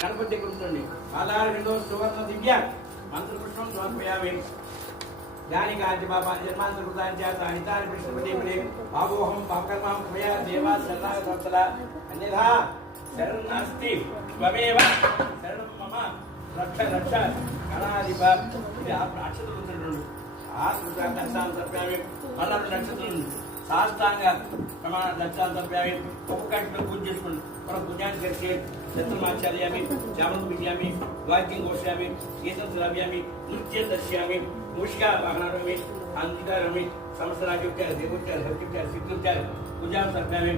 గణపతి కూర్చోండి. పాదారవిందో సువర్ణ దివ్య మంత్రపుష్పం సమర్పయామి. యాని కాంతి పాపాన్ని జన్మాంతృతాన్ని చేతాని తాని కృష్ణపతి బాబోహం పాపకర్మాం క్షమయా దేవా శరణాగత వత్సల అన్యథా శరణం నాస్తి త్వమేవ శరణం మమ రక్ష రక్ష గణాధిప. అక్షతలు ఉంటున్నాడు దక్షాన్ని తర్ప్యామి. మళ్ళా నక్షత్రం సాష్టాంగ ప్రమాణ దక్షాన్ని తర్ప్యామి. ఒక్కొక్కటి పూజ చేసుకోండి. మనం పుణ్యాన్ని కలిసి శత్రుమాచార్యామి చామం విజయామి వాక్యం ఘోషయామి గీతం శ్రావ్యామి నృత్యం దర్శయామి మూషికా వాహనామి అంగీకారమి సంవత్సరాజోక్తారు దేవోక్తారు హరిక్తారు సిద్ధోక్తారు పూజాం తర్ప్యామి.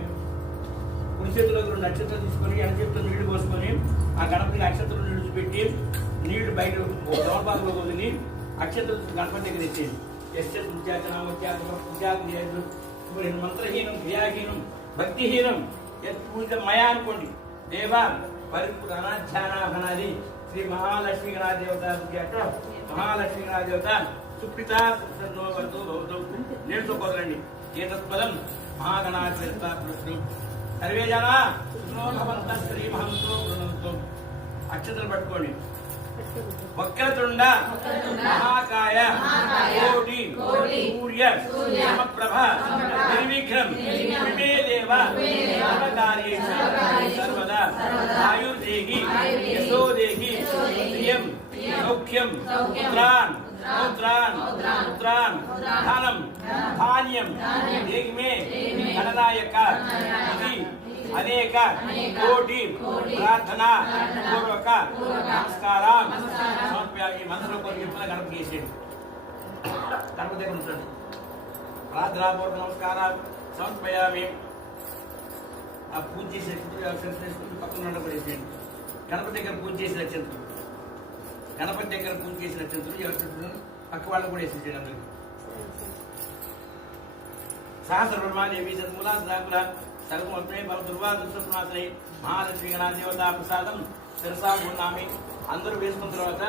కుడి చేతిలో 2 నక్షత్రాలు తీసుకొని ఎడ చేతితో నీళ్లు పోసుకొని ఆ గణపతికి అక్షతలు నిడిచిపెట్టి నీళ్లు బయట దోమపాకులో వదిలి అక్షతలు గణపతి దగ్గర ఇచ్చేది. మంత్రహీనం క్రియాహీనం భక్తిహీనం పూజ మయా అనుకోండి. దేవా పరిపూర్ణ అనాధ్యానాభనాది శ్రీ మహాలక్ష్మీ గణాదేవత మహాలక్ష్మీ గణాదేవత సుప్రీత నేర్చుకోదండి. ఏతత్పదం మహాగణాదేవత సర్వే జనా శ్రీ మహంతో బృందంతో అక్షతలు పట్టుకోండి. వక్రతుండ మహాకాయ కోటి సూర్య సమప్రభ నిర్విఘ్నం మే దేవ సర్వకార్యేషు సర్వదా ఆయుర్దేహి యశోదేహి ప్రియం సౌఖ్యం పుత్రాన్ పుత్రాన్ పుత్రాన్ ధనం ధాన్యం దేహి మే గణనాయక అనేక కోటి ప్రార్థన పూర్వక నమస్కారం సమర్పయామి. మనసులో కొన్ని గణపతి చేసేది గణపతి దగ్గర ఉంటుంది. ప్రార్థనాపూర్వక నమస్కారం సమర్పయామి. ఆ పూజ చేసే పక్కన నడపడేసేయండి. గణపతి దగ్గర పూజ చేసి నక్షత్రం గణపతి దగ్గర పూజ చేసి నక్షత్రం పక్క వాళ్ళకు కూడా వేసేసేయండి. అందరికి సహస్ర బ్రహ్మాదేవి సన్మూలా సదాకుల సర్వమే దుర్వాదుర్మాసై మహాలక్ష్మీ గణాదేవతా ప్రసాదం శిరసా పూర్ణామి. అందరూ వేసుకున్న తర్వాత